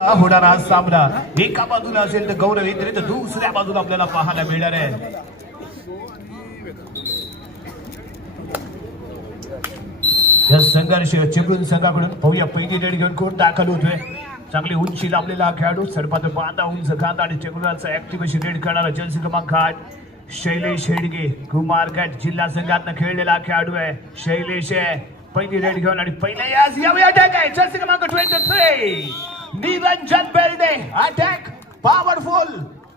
होणारा सामना एका बाजूला असेल तर गौरव येते तर दुसऱ्या बाजूला आपल्याला पाहायला मिळणार आहे. या संघर्ष चिपळूण संघाकडून पाहूया पहिली रेड घेऊन कोण दाखल होतोय. चांगली उंची लावलेला खेळाडू सडपात बांधा उंच खांदा आणि चिपळूणचा ऍक्टिव्ह अशी रेड करणारा जर्सी क्रमांक 8 शैलेश हेडगे कुमारगड जिल्हा संघातनं खेळलेला खेळाडू आहे. शैलेश पहिली रेड घेऊन आणि पहिला यावेळी अटॅक आहे जर्सी क्रमांक 23 Niranjan Berde. Attack powerful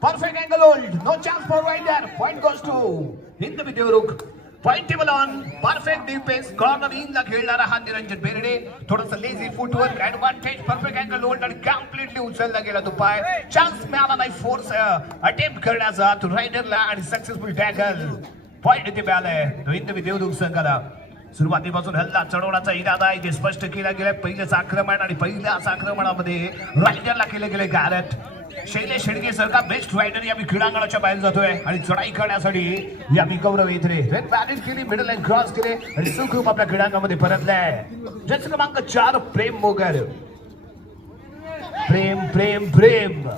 perfect angle hold, no chance for rider. Point goes to Hindavi Devrukh. Point table on perfect defense corner in ला खेळणारा हा निरंजन बेर्डे. थोडंसं lazy footwork advantage perfect angle hold आणि कम्प्लिटली उचलला गेला तो पाय. चान्स मिळाला नाही फोर्स अटेम्प्ट करण्याचा तो रायडरला आणि सक्सेसफुल टॅकल. पॉइंट इथे मिळालाय तो हिंदवी देवरुख संघाला. सुरुवातीपासून हल्ला चढवण्याचा इरादा इथे स्पष्ट केला गेला. पहिल्याच आक्रमण आणि पहिल्याच आक्रमणामध्ये रायडरला केलं गेलं गारत. शैलेश हेडगे सारखा बेस्ट रायडर या क्रीडांगणाच्या बाहेर जातोय आणि चढाई करण्यासाठी या गौरव येथे रेड बॅलेट केली मिडल लाईन क्रॉस केले आणि सुखरूप आपल्या क्रीडांगणामध्ये परतलाय. जर्सी क्रमांक 4 प्रेम मोगर. प्रेम प्रेम प्रेम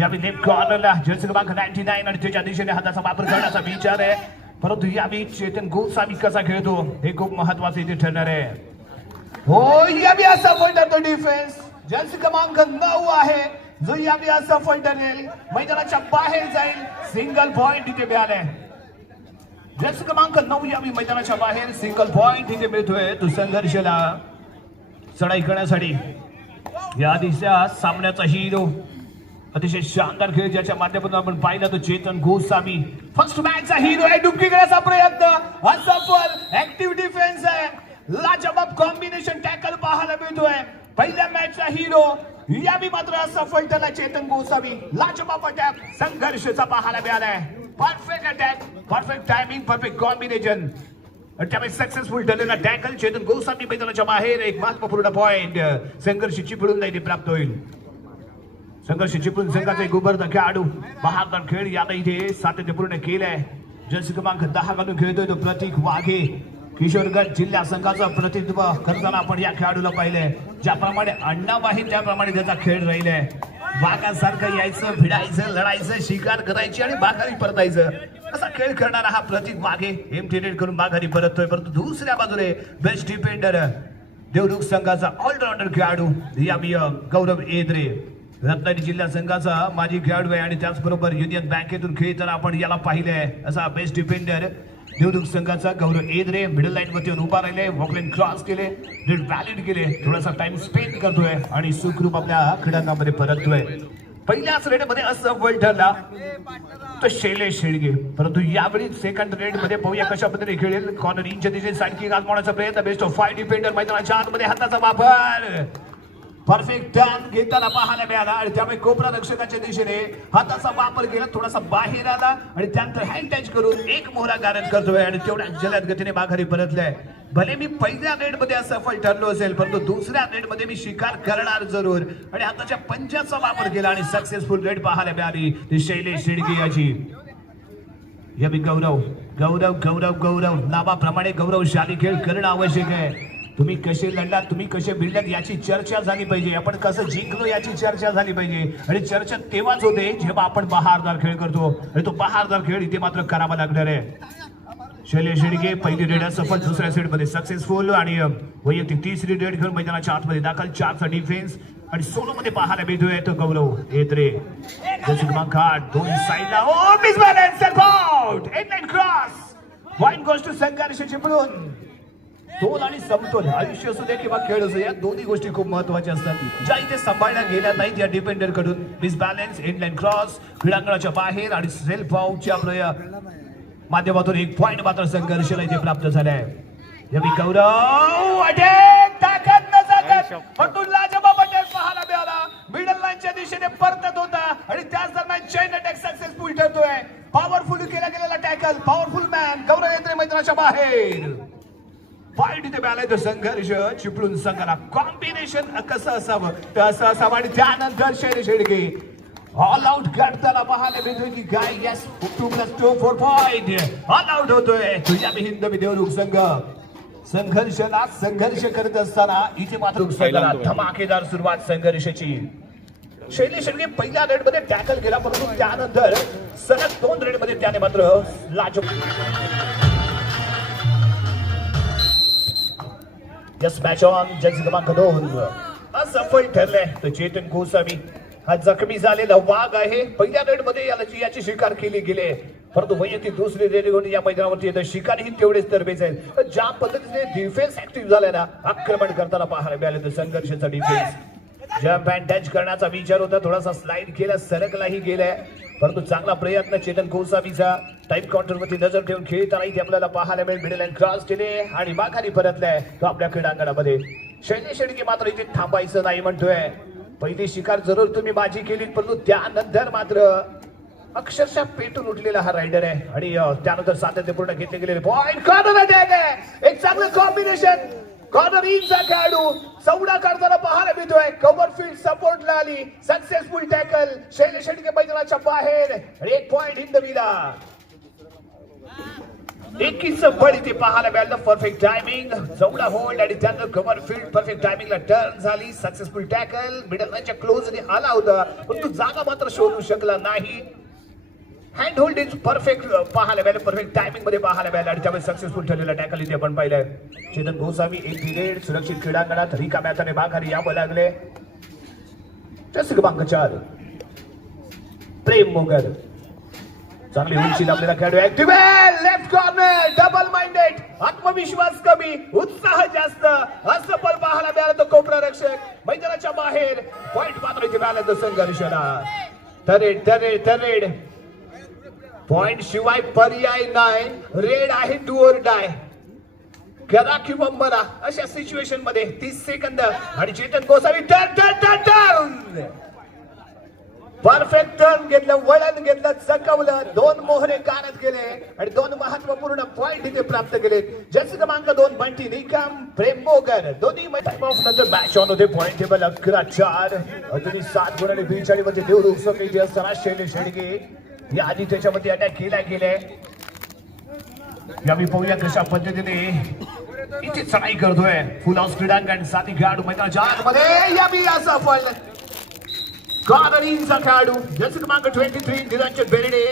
यावेळी लेफ्ट कॉर्नरला जर्सी क्रमांक 99 आणि त्याच्या दिशेने हाताचा वापर करण्याचा विचार आहे. परंतु यावेळी चेतन गोसावी कसा खेळतो हे खूप महत्वाचं इथे ठरणार आहे. हो यावेळी असा पॉइंट डिफेन्स जर्सी क्रमांक 9 आहे जो यावेळी असा पॉइंट ठरेल मैदानाच्या बाहेर जाईल. सिंगल पॉइंट इथे मिळालाय. जर्सी क्रमांक 9 यावेळी मैदानाच्या बाहेर सिंगल पॉइंट इथे मिळतोय. तो संघर्षाला चढाई करण्यासाठी या दिवसा सामन्याचा हिरो अतिशय शानदार खेळ ज्याच्या माध्यमातून आपण पाहिला तो चेतन गोसावी फर्स्ट मॅचचा हिरो आहे. डुबकी घेण्याचा प्रयत्न असफल ऍक्टिव्ह डिफेन्स आहे. लाजवाब कॉम्बिनेशन टॅकल पाहायला मिळतोय. पहिल्या मॅचचा हिरो यावी मात्र असफल त्याला चेतन गोसावी. लाजवाब अटॅक संघर्षाचा पाहायला मिळालाय. Perfect attack perfect timing perfect combination त्यामुळे सक्सेसफुल ठरलेला टॅकल चेतन गोसावी मैदानाच्या बाहेर. एक महत्वपूर्ण पॉइंट संघर्ष चिपळूण इथे प्राप्त होईल. संघर्ष चिपळूण संघाचे गोबरदा खेळाडू बहादर खेळ याला इथे सातत्यपूर्ण केलंय. जर्सी क्रमांक 10 घालून खेळतोय तो प्रतीक वाघे. किशोरगड जिल्हा संघाचं प्रतिनिधित्व करताना आपण या खेळाडूला पाहिलंय. ज्याप्रमाणे अण्णा आहे त्याप्रमाणे त्याचा खेळ राहिलाय. वाघासारखं यायचं भिडायचं लढायचं शिकार करायची आणि माघारी परतायचं असा खेळ करणारा हा प्रतीक वाघे एमटी करून माघारी परततोय. परंतु दुसऱ्या बाजूने बेस्ट डिफेंडर देवरुख संघाचा ऑलराऊंडर खेळाडू यावी गौरव एद्रे. रत्नागिरी जिल्हा संघाचा माजी खेळाडू आहे आणि त्याचबरोबर युनियन बँकेतून खेळताना आपण याला पाहिलंय. असा बेस्ट डिफेंडर देवरुख संघाचा गौरव एद्रे. मिडल लाईन वरती उभा राहिले वॉकलाईन क्रॉस केले रेड व्हॅलिड केले थोडासा टाइम स्पेंड करतोय आणि सुखरूप आपल्या क्रीडांगणामध्ये परततोय. पहिल्याच रेड मध्ये असं वर्ल्ड ठरला तो शैलेश हेडगे. परंतु यावेळी सेकंड रेड मध्ये पाहूया कशा पद्धतीने खेळेल. कॉर्नर इंच्या दिशेने साईड किक आजमावण्याचा प्रयत्न. बेस्ट ऑफ 5 डिफेंडर मैदानाच्या आतमध्ये हाताचा वापर परफेक्ट टर्न घेताना पाहायला मिळाला आणि त्यामुळे कोपरा रक्षकाच्या दिशेने हाताचा वापर केला. थोडासा बाहेर आला आणि त्यानंतर हँड टच करून एक मोहरा गारद करतोय आणि तेवढ्या जलद गतीने माघारी परतलाय. भले मी पहिल्या रेड मध्ये असफल ठरलो असेल परंतु दुसऱ्या रेड मध्ये मी शिकार करणार जरूर आणि हाताच्या पंजाचा वापर केला आणि सक्सेसफुल रेड पाहायला मिळाली ती शैलेश हेडगे याची. या गौरव गौरव गौरव गौरव नावाप्रमाणे गौरवशाली खेळ करणं आवश्यक आहे. तुम्ही कसे लढलात तुम्ही कसे भिडलात याची चर्चा झाली पाहिजे. आपण कसं जिंकलो याची चर्चा झाली पाहिजे आणि चर्चा तेव्हाच होते जेव्हा आपण बहारदार खेळ करतो आणि तो बहारदार खेळ इथे मात्र करावा लागणार आहे. शैलेश हेडगे पहिली रेड सफल दुसऱ्या सेट मध्ये सक्सेसफुल आणि वैयक्तिक तिसरी रेड घेऊन मैदानाच्या आतमध्ये दाखल. 4चा डिफेन्स आणि सोलो मध्ये पाहायला मिळतोय तो गौरव एद्रे. जर्सी क्रमांक 8 दोन्ही साईडला ओ miss balance set out end line cross. Point goes to Sangharsh Chiplun. तोल आणि समतोल आयुष्य असू दे किंवा खेळ असू या दोन्ही गोष्टी खूप महत्वाच्या असतात ज्या इथे सांभाळल्या गेल्या नाहीत या डिफेंडर कडून. Miss balance end line cross क्रीडांगणाच्या बाहेर आणि सेल्फ आउटच्या माध्यमातून एक पॉइंट मात्र संघर्षाला इथे प्राप्त झालाय. यावी गौरव अटॅक ताकद न जागत परंतु लाजवाब अटॅक पाहायला मिळाला. मिडल लाईनच्या दिशेने परतत होता आणि त्याच दरम्यान चेन अटॅक सक्सेसफुल ठरतोय. पॉवरफुल केला गेलेला टॅकल पॉवरफुल मॅन गौरव येत्रे मैदानाच्या बाहेर. पॉइंट इथे मिळालाय तो संघर्ष चिपळूण संघाला. कॉम्बिनेशन कसं असावं तसं असावं आणि त्यानंतर शैलेश हेडगे ऑल आउट करताना पाहायला मिळतोय की काय. यस 2+2 4 पॉइंट ऑल आउट होतोय तुझ्या हिंदवी देवरुख संघ. संघर्ष करत असताना इथे मात्र धमाकेदार सुरुवात संघर्षाची. शैलेश शेळके पहिल्या रेड मध्ये टॅकल केला, परंतु त्यानंतर सलग 2 रेड मध्ये त्याने मात्र यस मॅच ऑन जर्सी क्रमांक 2 असफल ठरले. तर चेतन गोसावी हा जखमी झालेला वाघ आहे. पहिल्या रेड मध्ये याची शिकार केली गेली, परंतु वैयक्तिक दुसरी रेड घेऊन या मैदानावरती येतं. शिकार ही तेवढेच तरबेज आहे. ज्या पद्धतीने डिफेन्स ऍक्टिव्ह झालाय ना, आक्रमण करताना पाहायला मिळाले. तर संघर्षाचा डिफेन्स जंप अँड टच करण्याचा विचार होता, थोडासा स्लाइड केला, सरकलाही गेलाय, परंतु चांगला प्रयत्न चेतन गोसावीचा. टाइम काउंटर वरती नजर ठेवून खेळताना इथे आपल्याला पाहायला मिळेल. मिडल लाईन क्रॉस केले आणि माघारी परतलाय तो आपल्या क्रीडांगणामध्ये. शैलेश शेळके मात्र इथे थांबायचं नाही म्हणतोय. पहिली शिकार जरूर तुम्ही बाजी केली, परंतु त्यानंतर मात्र अक्षरशः पेटून उठलेला हा रायडर आहे आणि त्यानंतर सातत्यपूर्ण घेतले गेलेले पॉइंट. कॉर्नर अटॅक आहे, एक चांगलं कॉम्बिनेशन. कॉर्नर इनचा खेळाडू चौडा काढताना पाहायला मिळतोय. कव्हर फील्ड सपोर्टला आली, सक्सेसफुल टॅकल. शैलेश शेळके मैदानाच्या बाहेर आणि 1 पॉइंट इन द विला. 21 बळ इथे पाहायला मिळालं. परफेक्ट टायमिंग, चौडा होल्ड आणि त्यानंतर कव्हर फील्ड परफेक्ट टायमिंगला टर्न झाली. Successful tackle. मिडल लाईनच्या क्लोज आला होता, परंतु जागा मात्र शोधू शकला नाही. हँड होल्ड इज परफेक्ट पाहायला मिळालं, परफेक्ट टायमिंग मध्ये पाहायला मिळालं आणि त्यामुळे सक्सेसफुल ठरलेला टॅकल इथे आपण पाहिलंय. चेतन गोसावी एक पिरियड सुरक्षित क्रीडांगणात रिकाम्या हाताने माघारी यावं लागले. जर्सी क्रमांक 4 प्रेम मोगर चांगली उंची लावलेला खेळाडू ऍक्टिव्ह आहे. लेफ्ट कॉर्नर डबल माइंडेड, आत्मविश्वास कमी, उत्साह जास्त, असफल पाहायला मिळालं. तो कोपरा रक्षक मैदानाच्या बाहेर. पॉइंट मात्र इथे मिळालं तो संघर्षाला. थर्ड पॉइंट शिवाय पर्याय नाही. रेड आहे, डू ऑर डाय, करा किंवा मरा अशा सिच्युएशन मध्ये 30 सेकंद आणि Chetan Gosavi turn perfect turn घेतलं, वळण घेतलं, चकवलं, 2 मोहरे काढत गेले आणि 2 महत्वपूर्ण पॉइंट इथे प्राप्त केले. जर्सी क्रमांक 2 बंटी निकम, प्रेम मोगर दोन्ही टाइम ऑफ नंतर मॅच ऑन होते. पॉइंट टेबल 11-4 अजूनही 7 गुण आणि 42 मध्ये देऊ शकते असताना शैलेश शेळके या आधी त्याच्यामध्ये अटॅक केलाय. यावेळी पाहूया कशा पद्धतीने इथे चढाई करतोय. फुल हाऊस क्रीडांगण, 7 खेळाडू मैदानाच्या आतमध्ये. यावेळी असं आपण कॉर्नरिंगचा खेळाडू जर्सी क्रमांक 23 निरंजन बेर्डे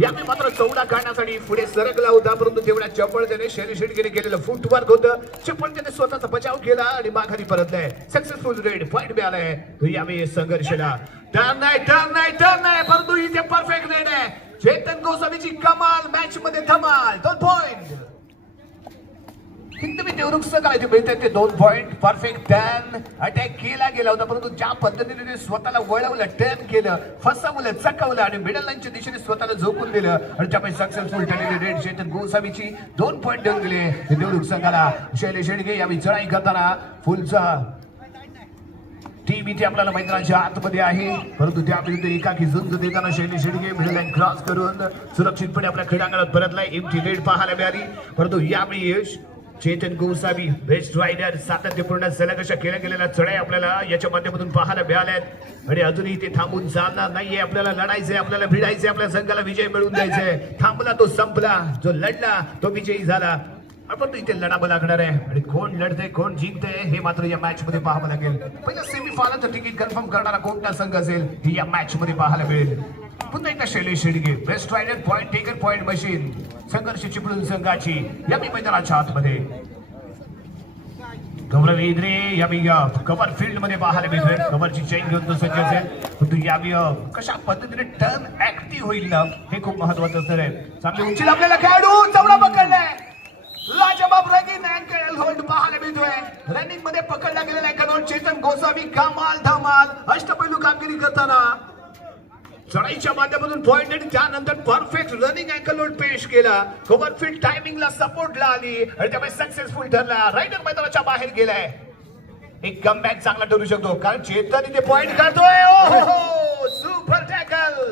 यावेळी मात्र चौडा काढण्यासाठी पुढे सरकला होता, परंतु तेवढ्या चपळतेने शैलेश शेळकेने केलेलं फुटवर्क होतं. चपळतेने स्वतःचा बचाव केला आणि माघारी परतलाय. सक्सेसफुल रेड पॉइंट मिळालाय. यावेळी संघर्षला टर्न नाही, परंतु इथे परफेक्ट रेड आहे. चेतन गोसावीची कमाल, मॅच मध्ये धमाल. 2 पॉइंट हिंदवी देवरुखचं काय मिळतात ते 2 पॉइंट. परफेक्ट टर्न अटॅक केला गेला होता, परंतु ज्या पद्धतीने स्वतःला वळवलं, टर्न केलं, फसवलं, चकवलं आणि मिडल लाईनच्या दिशेने स्वतःला झोकून दिलं आणि त्यामुळे सक्सेसफुल ठरलेली रेड चेतन गोसावीची 2 पॉइंट देऊन गेले देवरुख संघाला. शैलेश शेळके यावेळी चढाई करताना फुलचा टीम इथे आपल्याला मैदानाच्या आतमध्ये आहे, परंतु त्याविरुद्ध एकाकी झुंज देताना Shailesh Shelke middle line cross करून सुरक्षितपणे आपल्या क्रीडांगणात परतलाय. एमटी रेड पाहायला मिळाली, परंतु यावेळी चेतन गोसावी बेस्ट रायडर सातत्यपूर्ण सलग अशा केल्या गेलेल्या चढाई आपल्याला याच्या माध्यमातून पाहायला मिळाल्यात आणि अजूनही ते थांबून चालणार नाहीये. आपल्याला लढायचंय, आपल्याला भिडायचंय, आपल्या संघाला विजय मिळवून द्यायचंय. थांबला तो संपला, जो लढला तो विजयी झाला. आपण इथे लढावं लागणार आहे आणि कोण लढतंय कोण जिंकतंय हे मात्र या मॅच मध्ये पाहावं लागेल. पहिल्या सेमीफायनलचं तिकीट कन्फर्म करणारा कोणता संघ असेल ही या मॅच मध्ये पाहायला मिळेल. पुन्हा एकदा Shailesh Shelke best raider, point taker, point machine, Sangharsh Chiplun संघाची या मैदानाच्या आतमध्ये. गौरव इद्रे यावी कव्हर फील्ड मध्ये पाहायला मिळतोय. कव्हरची चेन घेऊन तो सज्ज असेल, परंतु यावी कशा पद्धतीने टर्न ऍक्टिव्ह होईल ना हे खूप महत्वाचं असणार आहे. चांगली उंची लावलेला खेळाडू चवडा पकडलाय. लाजवाब रनिंग अँकल होल्ड पाहायला मिळतोय. रनिंग मध्ये पकडला गेलेला अँकल चेतन गोसावी कमाल धमाल अष्टपैलू कामगिरी करताना चढाईच्या माध्यमातून पॉइंट आणि त्यानंतर परफेक्ट रनिंग अँकल लोड पेश केला. कव्हर फील्ड टायमिंगला सपोर्टला आली आणि त्यामुळे सक्सेसफुल ठरला. रायडर मैदानाच्या बाहेर गेलाय. एक कमबॅक चांगला ठरू शकतो कारण चेतन इथे पॉइंट काढतोय. ओहो सुपर टॅकल.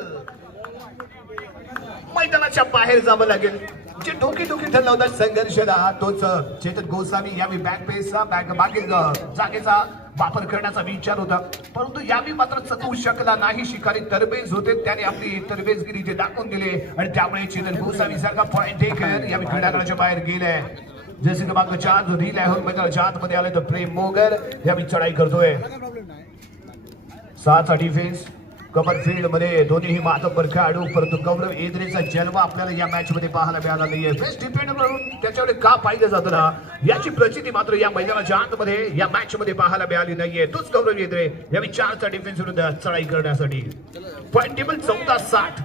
मैदानाच्या बाहेर जावं लागेल. जे डोकी ठरला होता संघर्षला तोच चेतन गोसावी यावेळी बॅक पेसचा मागील जागेचा वापर करण्याचा विचार होता, परंतु यावेळी मात्र चकवू शकला नाही. शिकारी तरबेज होते, त्याने आपली तरबेजगिरी इथे दाखवून दिले आणि त्यामुळे चेतन गोसावी सारखा पॉइंट टेकर यावेळी क्रीडांगणाच्या बाहेर गेलाय. जसे क्रमांक 4 जो रील आहे मैदानाच्या आतमध्ये आले तर प्रेम मोगर यावेळी चढाई करतोय. साचा डिफेन्स कव्हर फील्ड मध्ये दोन्हीही मातब्बर खेळाडू, परंतु गौरव एद्रेचा जन्म आपल्याला या मॅच मध्ये पाहायला मिळाला नाहीये. बेस्ट डिफेंडर म्हणून त्याच्याकडे का पाहिलं जातं ना, याची प्रचिती मात्र या मैदानाच्या आतमध्ये या मॅच मध्ये पाहायला मिळाली नाहीये. तोच गौरव एद्रे यावेळी 4चा डिफेन्स विरुद्ध चढाई करण्यासाठी पॉईंट टेबल 14-60.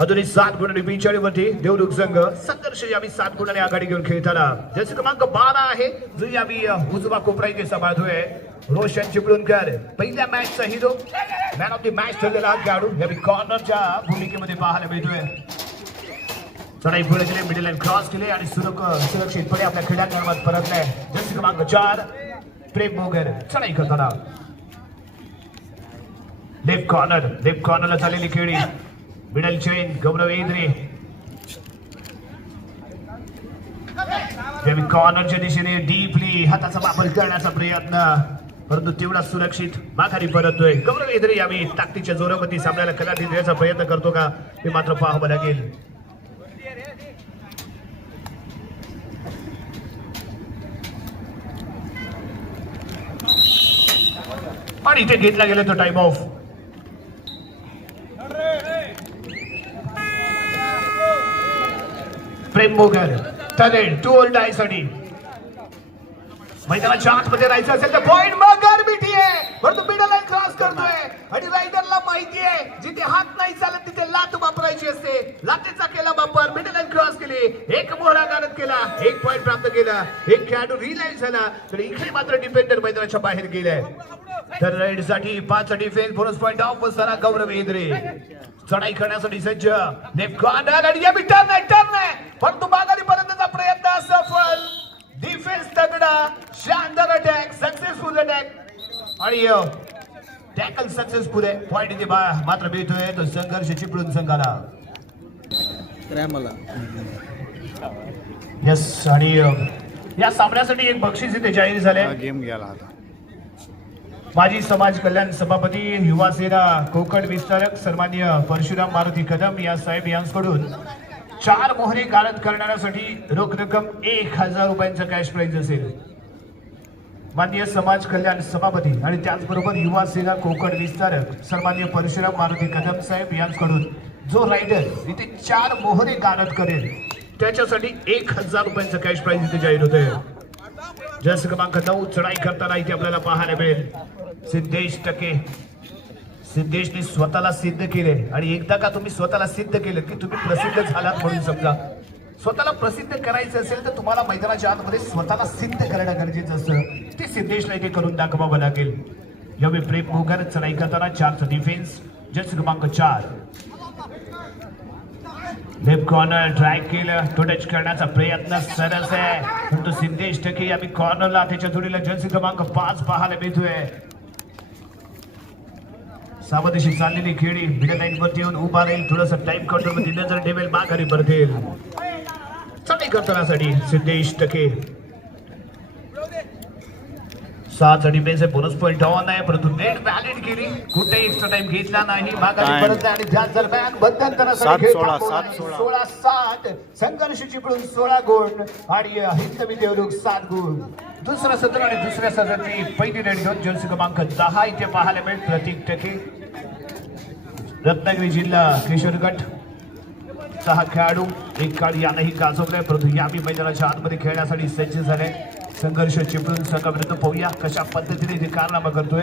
अजूनही 7 गुणांनी 42 वरती देवरुख संघ. संघर्ष यावी 7 गुणांनी आघाडी घेऊन खेळताना जसे क्रमांक 12 आहे जो यावी उजवा कोपरा इथे सांभाळतोय रोशन चिपळूणकर. पहिल्या मॅचचा hero, man of the match ठरलेला हा खेळाडू यावी कॉर्नरच्या भूमिकेमध्ये पाहायला मिळतोय. चढाई पुढे केले, मिडल लाईन क्रॉस केले आणि सुरक्षितपणे आपल्या क्रीडांगणात परतले. जसे क्रमांक 4 प्रेम मोगर चढाई करताना लेफ्ट कॉर्नरला चाललेली खेळी, मिडल चेन गौरव एद्रे कॉर्नरच्या दिशेने डीपली हाताचा वापर करण्याचा प्रयत्न, परंतु तेवढा सुरक्षित माघारी परततोय. गौरव एद्रे यावेळी ताकदीच्या जोरावरती सामन्याला कलाटी देण्याचा प्रयत्न करतो का हे मात्र पाहावं लागेल. आणि इथे घेतला गेला तो टाइम ऑफ. प्रेम मोगर टनेल 2 ऑल डाय साठी मैदानाच्या आतमध्ये राहायचं असेल तर पॉइंट मगर मिठी आहे, परंतु मिडल लाईन क्रॉस करतोय आणि रायडरला माहिती आहे जिथे हात नाही चालत तिथे लात वापरायची असते. लातेचा केला वापर, मिडल लाईन क्रॉस केली, एक मोहरा गारद केला, 1 पॉइंट प्राप्त केला. एक खेळाडू रिलाईज झाला तर इकडे मात्र डिफेंडर मैदानाच्या बाहेर गेलाय. तर राईड साठी 5 डिफेन्स बोनस पॉइंट ऑफ असताना गौरव एद्रे चढाई करण्यासाठी सज्ज. लेफ्ट कॉर्नर आणि या टर्न आहे परंतु माघारी पर्यंतचा प्रयत्न असफल. डिफेन्स तगडा, शानदार अटॅक, सक्सेसफुल अटॅक आणि टॅकल सक्सेसफुल आहे. पॉइंट इथे मात्र मिळतोय तो संघर्ष चिपळूण संघाला. यस आणि या सामन्यासाठी एक बक्षीस इथे जाहीर झाले. गेम गेला आता. माजी समाज कल्याण सभापती युवा सेना कोकण विस्तारक सन्मान्य परशुराम मारुती कदम या साहेब यांच्याकडून 4 मोहरे गाळप करण्यासाठी रोख रक्कम 1000 रुपयांचा कॅश प्राइज असेल. माननीय समाज कल्याण सभापती आणि त्याचबरोबर युवा सेना कोकण विस्तारक सन्मान्य परशुराम मारुती कदम साहेब यांच्याकडून जो रायडर इथे 4 मोहरे गाळप करेल त्याच्यासाठी 1000 रुपयांचा कॅश प्राइज इथे जाहीर होतोय. जस क्रमांक 9 चढाई करताना इथे आपल्याला पाहायला मिळेल सिद्धेश टके. सिद्धेशने स्वतःला सिद्ध केले आणि एकदा का तुम्ही स्वतःला सिद्ध केलं की तुम्ही प्रसिद्ध झालात म्हणून समजा. स्वतःला प्रसिद्ध करायचं असेल तर तुम्हाला मैदानाच्या आतमध्ये स्वतःला सिद्ध करणं गरजेचं असतं. ते सिद्धेशला इथे करून दाखवावं लागेल. यावेळी प्रेम मोगर चढाई करताना 4चा डिफेन्स. जस क्रमांक 4 लेफ्ट कॉर्नर ट्राय केलं, तो टच करण्याचा प्रयत्न सरस आहे परंतु सिद्धेश टके यावेळी कॉर्नरला त्याच्या जोडीला जर्सी क्रमांक 5 पाहायला मिळतोय. सावधशी चाललेली खेळी, मिडल लाईन वरती येऊन उभा राहील, थोडस टाइम काउंटर मध्ये नजर ठेवेल, माघारी परतेल. चढाई करतानासाठी सिद्धेश टके. 7 डिफेन्स बोनस पॉइंट ऑन आहे परंतु नेट व्हॅलिड केली, कुठेही एक्स्ट्रा टाइम घेतला नाही, माघारी परत आणि त्याच दरम्यान मध्यंतरासाठी 16-7 संघर्ष चिपळूण 16 गुण आणि हिंदवी देवरुख 7 गुण. दुसरा सत्र आणि दुसऱ्या सत्राची पहिली रेड घेऊन जर्सी क्रमांक 10 इथे पाहायला मिळेल प्रतीक टके. रत्नागिरी जिल्हा किशोर गट 6 खेळाडू एक काळ यालाही गाजवलंय परंतु यावी मैदानाच्या आतमध्ये खेळण्यासाठी सज्ज झाले. संघर्ष चिपळूण संघाविरुद्ध पाहूया कशा पद्धतीने इथे कारनामा करतोय.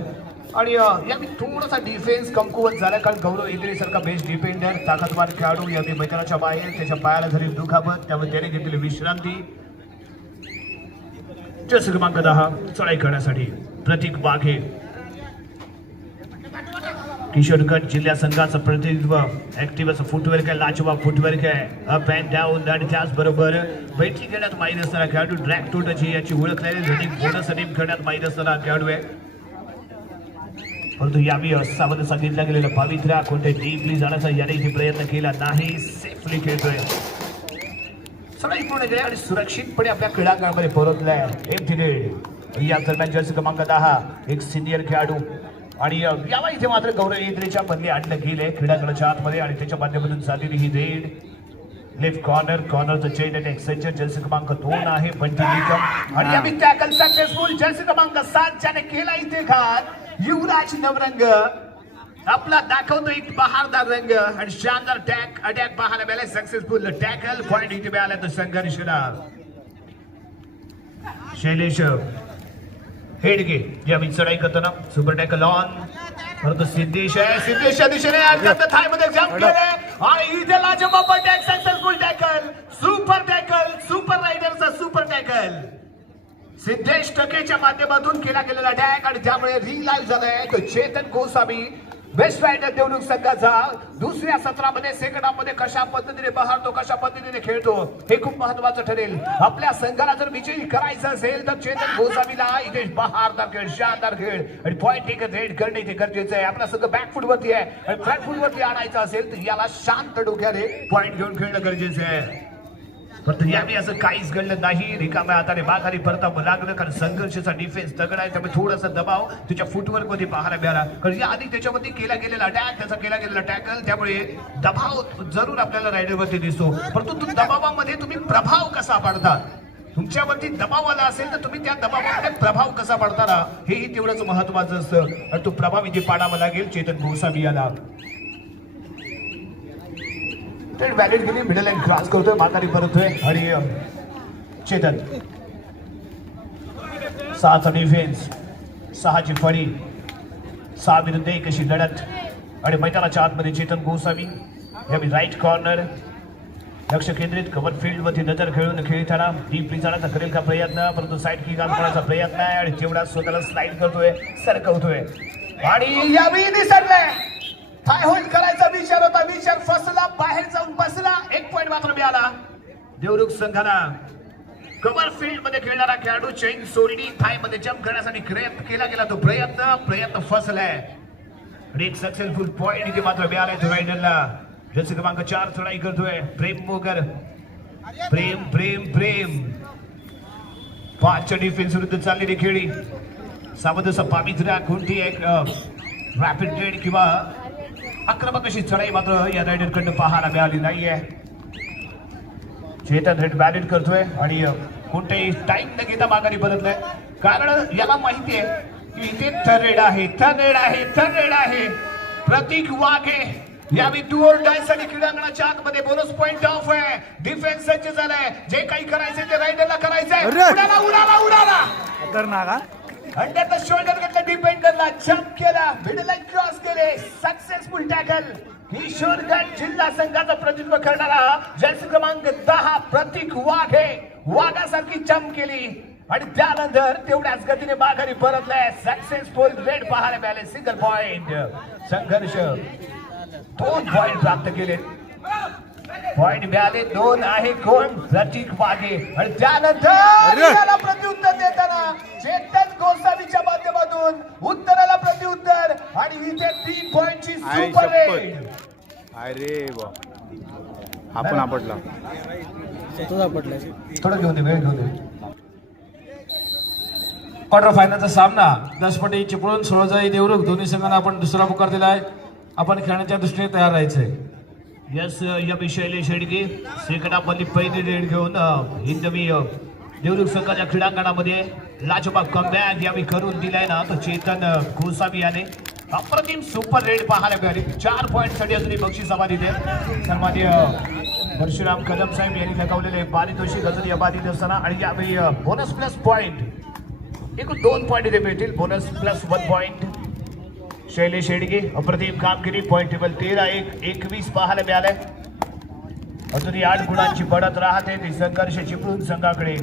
आणि यावेळी थोडासा डिफेन्स कमकुवत झाला कारण गौरव एद्रे सारखा बेस्ट डिफेंडर ताकदवार खेळाडू यावेळी मैदानाच्या बाहेर, त्याच्या पायाला झाली दुखापत, त्यामुळे त्याने घेतलेली विश्रांती. जर्सी क्रमांक 10 चढाई करण्यासाठी प्रतीक वाघे. किशोरगड जिल्हा संघाचं प्रतिनिधित्व, ऍक्टिव्ह असं फुटवर्क आहे, लाजवाब फुटवर्क आहे, अप अँड डाऊन आणि त्याचबरोबर बैठकी घेण्यात माहीत असणारा खेळाडू, ड्रॅग टोटची याची ओळख आहे, रनिंग बोनस रनिंग करण्यात माहीत असणारा खेळाडू आहे. परंतु यावेळी सावध सांगितलं गेलेलं पवित्रा कोणते डीपली जाण्याचा याने प्रयत्न केला नाही, सेफली खेळतोय. सगळी पूर्ण केले आणि सुरक्षितपणे आपल्या क्रीडांगणामध्ये परतलाय. या दरम्यान जर्सी क्रमांक 10 एक सिनियर खेळाडू आणि याला इथे मात्र गौरव एद्रेच्या बदली आणलं गेले क्रीडांगणाच्या आतमध्ये आणि त्याच्या माध्यमातून झालेली ही रेड. लेफ्ट कॉर्नरचं चेन अटॅक सज्ज. जर्सी क्रमांक 2 आहे बंटी निकम आणि यावेळी टॅकल सक्सेसफुल. जर्सी क्रमांक 7 ज्याने केला इथे घात युवराज नवरंग आपला दाखवतो एक बहारदार रंग आणि शानदार अटॅक पाहायला मिळाला. सक्सेसफुल टॅकल पॉइंट इथे मिळाला तर संघर्षला. शैलेश हेडगे यावेळी चढाई करताना सुपर टॅकल ऑन. परंतु सिद्धेशच्या दिशेने थाय मध्ये जम्प केले आणि इथे लाजवाब अटॅक. सक्सेसफुल टॅकल, सुपर रायडरचा सुपर टॅकल सिद्धेश टकेच्या माध्यमातून केला गेलेला अटॅक आणि त्यामुळे रिंग लाईव्ह झालाय. तो चेतन गोसावी बेस्ट रायडर देवरुख संघाचा दुसऱ्या सत्रामध्ये सेकंड हाफ मध्ये कशा पद्धतीने बहारतो, कशा पद्धतीने खेळतो हे खूप महत्वाचं ठरेल. आपल्या संघाला जर विजयी करायचं असेल तर चेतन गोसावीला इथे बहारदार खेळ, शानदार खेळ आणि पॉइंट एक रेड करणे इथे गरजेचं आहे. आपला संघ बॅकफुट वरती आहे आणि फ्रंटफुट वरती आणायचं असेल तर याला शांत डोक्याने पॉइंट घेऊन खेळणं गरजेचं आहे. परंतु यावेळी असं काहीच घडलं नाही. रिकाम्या हाताने माघारी परतावं लागलं कारण संघर्षाचा डिफेन्स तगडा आहे. त्यामुळे थोडासा दबाव त्याच्या फुटवर्क मध्ये पाहायला मिळाला. कारण या आधी त्याच्यावरती केला गेलेला अटॅक, त्याचा केला गेलेला टॅकल, त्यामुळे दबाव जरूर आपल्याला रायडरवरती दिसतो. परंतु तो दबावामध्ये तुम्ही प्रभाव कसा पाडता, तुमच्यावरती दबाव आला असेल तर तुम्ही त्या दबावामध्ये प्रभाव कसा पाडता ना हेही तेवढंच महत्वाचं असतं. आणि तो प्रभाव इथे पाडावा लागेल चेतन गोसावी याला. व्हॅलिड गेली, मिडल लाईन क्रॉस करतोय, माघारी परतोय आणि चेतन 6चा डिफेन्स, 6ची फळी, 6 विरुद्ध 1 अशी लढत आणि मैदानाच्या आतमध्ये चेतन गोसावी यावेळी राईट कॉर्नर लक्ष केंद्रित कव्हर फील्ड वरती नजर खेळून खेळताना डीपली जाण्याचा करेल का प्रयत्न, परंतु साईड किक आणण्याचा प्रयत्न आहे आणि तेवढा स्वतःला स्लाइड करतोय, सरकवतोय आणि यावेळी निसरलाय. थाय होल्ड करायचा विचार होता, विचार फसला, बाहेर जाऊन बसला. 1 पॉइंट मात्र मिळाला देवरुख संघाला. कव्हर फील्ड मध्ये खेळणारा खेळाडू चेन सोडली, थाय मध्ये जम्प करण्यासाठी केला गेला तो प्रयत्न फसलाय. एक सक्सेसफुल पॉइंट इथे मात्र मिळालाय तो रायडरला. जर्सी क्रमांक 4 चढाई करतोय प्रेम मोगर. प्रेम 5च्या डिफेन्स विरुद्ध चाललेली खेळी. सावधसा पावित्र्य कोणती एक रॅपिड रेड किंवा आक्रमक अशी चढाई मात्र या रायडर कडनं पाहायला मिळाली नाहीये. चेतन रेड व्हॅलिड करतोय आणि कोणताही टाइम न घेता माघारी परतलाय. कारण याला माहिती आहे की इथे थर्ड रेड आहे. प्रतीक वाघे यावेळी टू ऑर डाय साठी क्रीडांगणाच्या आतमध्ये बोनस पॉइंट ऑफ आहे. डिफेन्स सज्ज झालाय, जे काही करायचंय ते रायडरला करायचंय. उडाला खतरनाक. अंडर द शोल्डर घेतला, डिफेंडरला जम्प केला, मिडल लाईन क्रॉस केले. Successful tackle. किशोरगड जिल्हा संघाचं प्रतिनिधित्व करणारा जर्सी क्रमांक 10 प्रतीक वाघे वाघासारखी जम्प केली आणि त्यानंतर तेवढ्याच गतीने माघारी परतलाय. सक्सेसफुल रेड पाहायला मिळाले. Single point. संघर्ष 2 पॉइंट प्राप्त केले. पॉइंट मिळाले 2 आहे कोण, प्रतीक वाघे. आणि त्यानंतर याला प्रत्युत्तर देताना चेतन गोसावीच्या माध्यमातून उत्तराला प्रत्युत्तर आणि इथे 3 पॉइंटची सुपर रेड. अरे वा, आपण आपटला थोडं घेऊन दे, वेळ घेऊन दे. क्वार्टर फायनलचा सामना 10 पटी चिपळूण 16 देवरुख दोन्ही संघांना आपण दुसरा पुकार दिला आहे. आपण खेळण्याच्या दृष्टीने तयार राहायचंय. यस या विषयाला शेडगे सेकंड हाफ मध्ये पहिली रेड घेऊन हिंदवी देवरुख संघाच्या क्रीडांगणामध्ये लाजवाब कमबॅक यावेळी करून दिलाय ना तो चेतन गोसावी याने. अप्रतिम सुपर रेड पाहायला मिळाली. 4 पॉइंट साठी अजूनही बक्षीस अबाधित आहे. सन्माननीय परशुराम कदम साहेब यांनी लगावलेले पारितोषिक अजूनही अबाधित असताना आणि यावेळी बोनस प्लस पॉइंट एकूण 2 पॉइंट इथे मिळतील. Bonus plus 1 point. Shailesh Shedge अप्रतिम कामगिरी. पॉइंट टेबल 13-21 पाहायला मिळालंय. अजूनही 8 गुणांची बढ़त राहते. ती संघर्ष चिपळूण संघाकडे.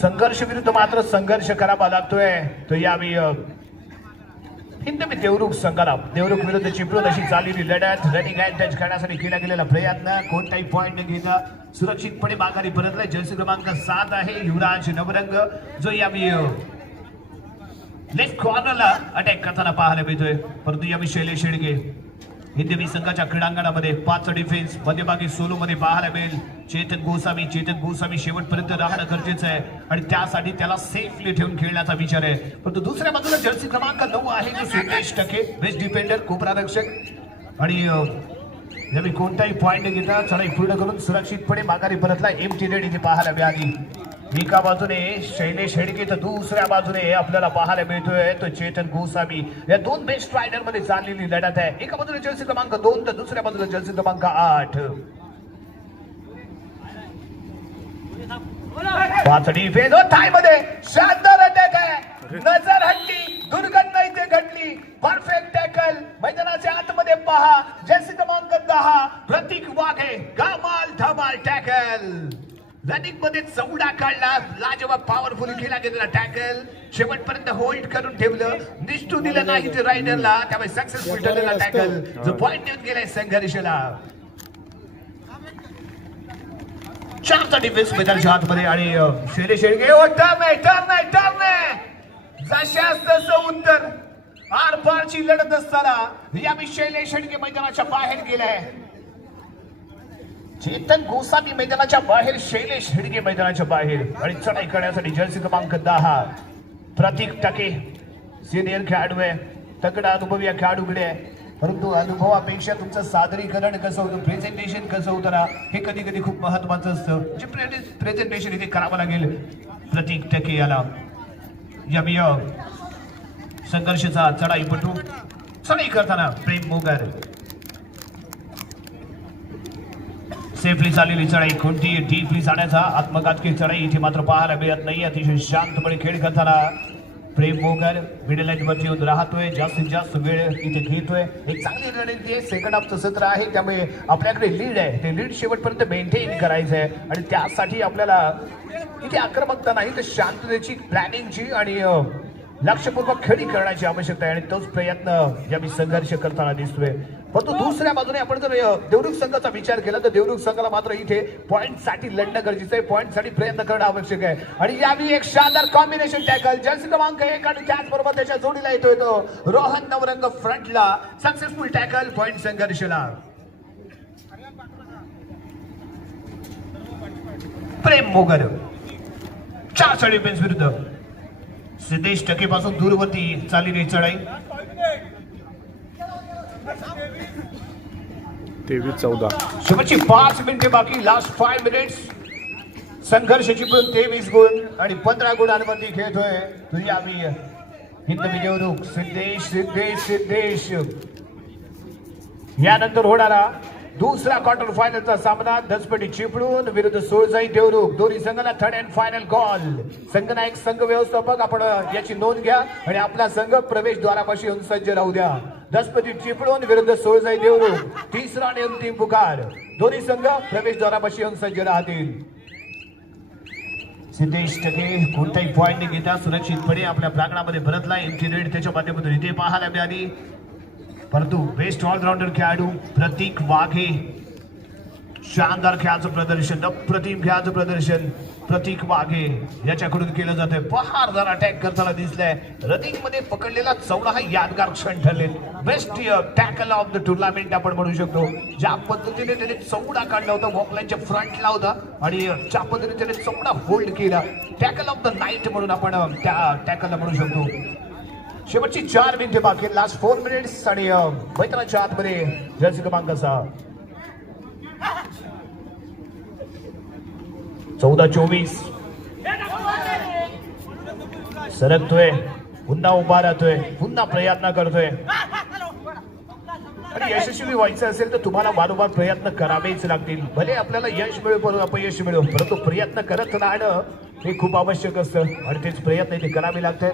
संघर्ष विरुद्ध मात्र संघर्ष करावा लागतोय. तो यावेळी हिंदवी देवरुख संघाला देवरुख विरुद्ध चिपळूण अशी चाललेली लढत. रनिंग अँड टच करण्यासाठी केला गेलेला प्रयत्न कोणताही पॉइंट न घेता सुरक्षितपणे माघारी परतलाय. जर्सी क्रमांक 7 आहे युवराज नवरंग, जो यावेळी लेफ्ट कॉर्नरला अटॅक करताना पाहायला मिळतोय. परंतु यावेळी शैलेश शेडगे हिंदवी संघाच्या क्रीडांगणामध्ये 5 डिफेन्स मध्यभागी सोलो मध्ये पाहायला मिळेल. चेतन गोसावी शेवटपर्यंत राहणं गरजेचं आहे आणि त्यासाठी त्याला सेफली ठेवून खेळण्याचा विचार आहे. परंतु दुसऱ्या बाजूला जर्सी क्रमांक 9 आहे जो सिद्धेश टके बेस्ट डिफेंडर कोपरारक्षक आणि कोणताही पॉइंट न घेता चढाई पूर्ण करून सुरक्षितपणे माघारी परतला. एमटी रेड इथे पाहायला मिळाली. एका बाजूने शैलेश हेडगे तर दुसऱ्या बाजूने आपल्याला पाहायला मिळतोय तो चेतन गोसावी. या दोन बेस्ट रायडर मध्ये चाललेली लढत आहे. एका बाजूने जर्सी क्रमांक 2 तर दुसऱ्या बाजूला जर्सी क्रमांक 8. पाच डिफेन्स टाय मध्ये शानदार अटॅक आहे. नजर हटली, दुर्घटना इथे घडली. परफेक्ट टॅकल मैदानाच्या आतमध्ये पहा. जर्सी क्रमांक 10 प्रतीक वाघे. कमाल धमाल टॅकल. रनिंग मध्ये चौडा काढला. लाजवाब पॉवरफुल केला गेलेला टॅकल. शेवटपर्यंत होल्ड करून ठेवलं. निष्ठू दिलं नाही ते रायडरला. त्यामुळे सक्सेसफुल ठरलेला टॅकल जो पॉइंट देऊन गेलाय संघर्षला. 4चा डिफेन्स मैदानाच्या आतमध्ये आणि शैलेश हेडगे टर्न आहे. जशास तसं उत्तर आरपारची लढत असताना यावेळी शैलेश हेडगे मैदानाच्या बाहेर गेलाय. चेतन गोसावी मैदानाच्या बाहेर, शैलेश हेडगे मैदानाच्या बाहेर. आणि चढाई करण्यासाठी जर्सी क्रमांक 10 प्रतीक टके सिनियर खेळाडू आहे. तगडा अनुभव या खेळाडूकडे आहे. परंतु अनुभवापेक्षा तुमचं सादरीकरण कसं होतं, प्रेझेंटेशन कसं होतं ना, हे कधी कधी खूप महत्वाचं असतं. जे प्रेझेंटेशन इथे करावं लागेल प्रतीक टके याला. या संघर्षाचा चढाईपटू चढाई करताना प्रेम मोगर. सेफली चाललेली चढाई, कोणती डीपली जाण्याचा आत्मघातकी चढाई इथे मात्र पाहायला मिळत नाही. अतिशय शांतपणे खेळ करताना प्रेम मोगर मिडल लाईन वरती येऊन राहतोय. जास्तीत जास्त वेळ इथे घेतोय. एक चांगली रणनीती आहे. सेकंड हाफचं सत्र आहे, त्यामुळे आपल्याकडे लीड आहे. ते लीड शेवटपर्यंत मेंटेन करायचं आहे आणि त्यासाठी आपल्याला इथे आक्रमकता नाही तर शांततेची, प्लॅनिंगची आणि लक्षपूर्वक खेळी करण्याची आवश्यकता आहे. आणि तोच प्रयत्न यावेळी संघर्ष करताना दिसतोय. परंतु दुसऱ्या बाजूने आपण जर देवरुख संघाचा विचार केला तर देवरुख संघाला मात्र इथे पॉइंट साठी लढणं गरजेचं आहे. पॉइंट साठी प्रयत्न करणं आवश्यक आहे. आणि यावेळी एक शानदार कॉम्बिनेशन टॅकल जर्सी क्रमांक 1 आणि त्याचबरोबर त्याच्या जोडीला येतोय तो रोहन नवरंग फ्रंटला. सक्सेसफुल टॅकल, पॉइंट संघर्षला. प्रेम मोगर 4 डिफेन्स विरुद्ध सिद्धेश टके पासून दूरवरती चाललेली चढाई. 23-14 शेवटची 5 मिनिटे बाकी. Last 5 minutes. संघर्षाची पण 23 गुण आणि 15 गुणांवरती खेळतोय तुझ्यावी हिंदवी देवरुख. सिद्धेश यानंतर होणारा दुसरा क्वार्टर फायनलचा सामना दसपटी चिपळूण विरुद्ध सोळजाई देवरुख. दोन्ही संघाला थर्ड अँड फायनल कॉल. संघनायक संघ व्यवस्थापक आपण याची नोंद घ्या आणि आपला संघ प्रवेशद्वारापाशी येऊन सज्ज राहू द्या. दसपटी चिपळूण विरुद्ध सोळजाई देवरुख. तिसरा आणि अंतिम पुकार. दोन्ही संघ प्रवेशद्वारापाशी येऊन सज्ज राहतील. सिद्धेश टके कोणताही पॉइंट न घेता सुरक्षितपणे आपल्या प्रांगणामध्ये परतला. एमटी रेड त्याच्या माध्यमातून इथे पाहायला मिळाली. परंतु बेस्ट ऑलराऊंडर खेळाडू प्रतीक वाघे. शानदार खेळाचं प्रदर्शन, अप्रतिम खेळाचं प्रदर्शन प्रतीक वाघे याच्याकडून केलं जात आहे. बहारदार अटॅक करताना दिसलाय. रनिंग मध्ये पकडलेला चौडा हा यादगार क्षण ठरले. Best tackle of the tournament आपण म्हणू शकतो. ज्या पद्धतीने त्याने चौडा काढला होता, वॉकलाईनच्या फ्रंटला होता आणि ज्या पद्धतीने त्याने चौडा होल्ड केला, टॅकल ऑफ द नाईट म्हणून आपण त्या टॅकलला म्हणू शकतो. शेवटची 4 मिनिटे बाकी. लास्ट 4 मिनिट्स आणि मैदानाच्या आतमध्ये जर्सी क्रमांक 6. 14-24 सरकतोय, पुन्हा उभा राहतोय, पुन्हा प्रयत्न करतोय. आणि यशस्वी व्हायचं असेल तर तुम्हाला वारंवार प्रयत्न करावेच लागतील. भले आपल्याला यश मिळो अपयश मिळो, परंतु प्रयत्न करत राहणं हे खूप आवश्यक असतं आणि तेच प्रयत्न इथे करावे लागतात.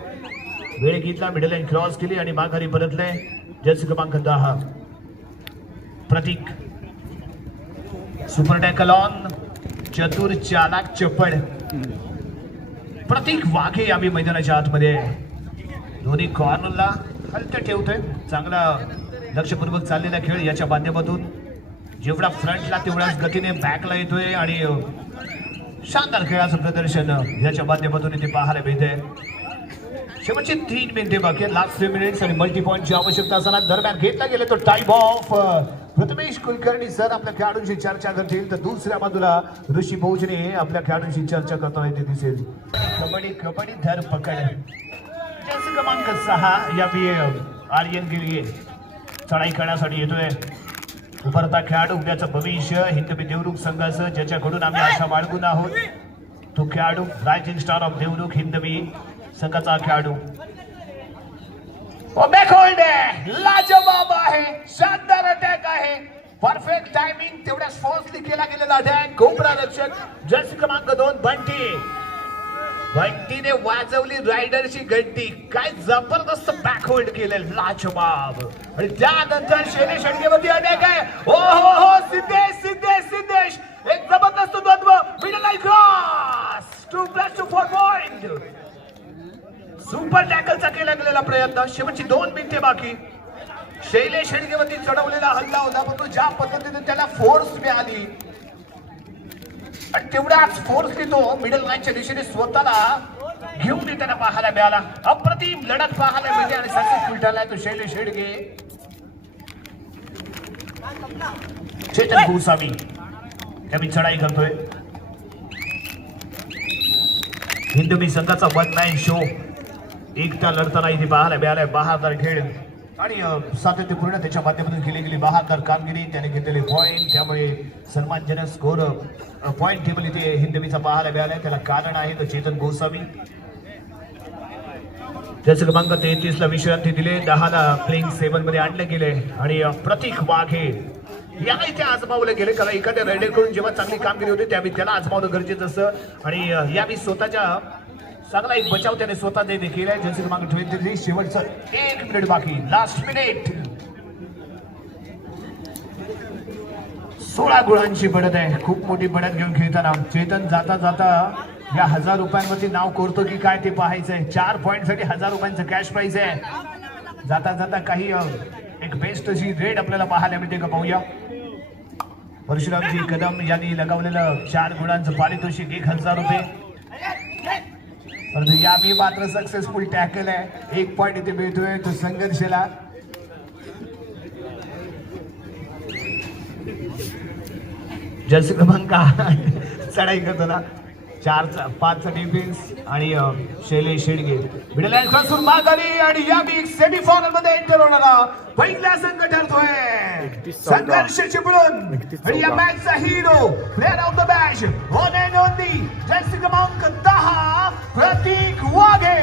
वेळ घेतला, मिडल लाईन क्रॉस केली आणि माघारी परतले. जर्सी क्रमांक 10 प्रतीक. Super tackle on. चतुर चालाक चपळ प्रतीक वाघे आम्ही मैदानाच्या आतमध्ये. दोन्ही कॉर्नरला हलतं ठेवतोय. चांगला लक्षपूर्वक चाललेला खेळ याच्या माध्यमातून. जेवढा फ्रंटला तेवढ्याच गतीने बॅकला येतोय आणि शानदार खेळाचं प्रदर्शन याच्या माध्यमातून इथे पाहायला मिळतंय. शेवटचे 3 मिनिटे बाकी. लास्ट 3 मिनिट्स आणि मल्टी पॉईंटची आवश्यकता असताना दरम्यान घेतला गेला तो time of. Prathamesh Kulkarni sir आपल्या खेळाडूंशी चर्चा करतील तर दुसऱ्या बाजूला ऋषी भोजने आपल्या खेळाडूंशी चर्चा करताना इथे दिसेल. कबड्डी धर पकड. जर्सी क्रमांक 6 या आर्यन गिरगे चढाई करण्यासाठी येतोय. उभरता खेळाडू, उद्याचं भविष्य हिंदवी देवरुख संघाचं, ज्याच्याकडून आम्ही आशा बाळगून आहोत. तो खेळाडू रायझिंग स्टार ऑफ देवरुख हिंदवी संघाचा खेळाडू बॅकहोल्ड आहे, लाजवाब आहे, शानदार अटॅक आहे, परफेक्ट टायमिंग, तेवढ्या फोर्सली केला गेलेला अटॅक. कोपरा रक्षक जर्सी क्रमांक 2 बंटीने वाजवली रायडरची घंटी. काय जबरदस्त बॅकहोल्ड केले, लाजवाब. आणि त्यानंतर शैलेश शेडगेवरती अटॅक आहे. ओ हो सिद्धेश एक जबरदस्त द्वंद्व, middle line cross, 2+2 point. Super टॅकलचा केला गेलेला प्रयत्न. शेवटची 2 मिनिटे बाकी. शैलेश शेडगेवरती चढवलेला हल्ला होता, परंतु ज्या पद्धतीने त्याला फोर्स मिळाली आणि तेवढाच फोर्सली तो मिडल लाईनच्या दिशेने स्वतःला घेऊन येताना पाहायला मिळाला. अप्रतिम लढत पाहायला मिळते आणि सक्सेसफुल ठरलाय तो शैलेश शेडगे. चेतन गोसावी त्यावेळी चढाई करतोय. हिंदवी संघाचा 1 मॅन शो एकटा लढताना इथे पाहायला मिळालाय. बहादर खेळ आणि सातत्यपूर्ण त्याच्या माध्यमातून केली गेली बहादर कामगिरी, त्याने घेतलेले पॉइंट, त्यामुळे सन्मानजनक स्कोर पॉइंट टेबल इथे हिंदवीचा पाहायला मिळालाय. त्याला कारण आहे तो चेतन गोसावी. जसं क्रमांक 33 ला विश्रांती दिले, 10 ला प्लेइंग 7 मध्ये आणले गेले आणि प्रतीक वाघे या इथे आजमावले गेले. कारण एखाद्या रायडरकडून जेव्हा चांगली कामगिरी होते त्यावेळी त्याला आजमावणं गरजेचं असतं आणि यावेळी स्वतःच्या चांगला एक बचाव त्याने स्वतः देखील आहे. जर्सी क्रमांक 23 शेवटचं 1 मिनिट बाकी, लास्ट मिनिट. 16 गुणांची बढ़त आहे, खूप मोठी बढ़त घेऊन खेळताना चेतन जाता जाता या 1000 रुपयांवरती नाव कोरतो की काय ते पाहायचंय. 4 पॉइंट साठी 1000 रुपयांचं कॅश प्राइज आहे. जाता जाता काही एक बेस्ट अशी रेट आपल्याला पाहायला मिळते का पाहूया. परशुरामजी कदम यांनी लगावलेलं 4 गुणांचं पारितोषिक 1000 रुपये. परंतु यावेळी मात्र सक्सेसफुल टॅकल आहे. 1 पॉइंट इथे मिळतोय तो संघर्षला. जर्सी क्रमांक चढाई करताना 4-5 डिफेन्स आणि शैलेश शेडगे मिडल लाईन क्रॉसून माघारी आणि यावेळी सेमीफायनल मध्ये एंटर होणारा पहिला संघ ठरतोय. संघर्ष चिपळूण आणि या मॅचचा hero, player of the match, one and only jersey क्रमांक 10 प्रतीक वाघे.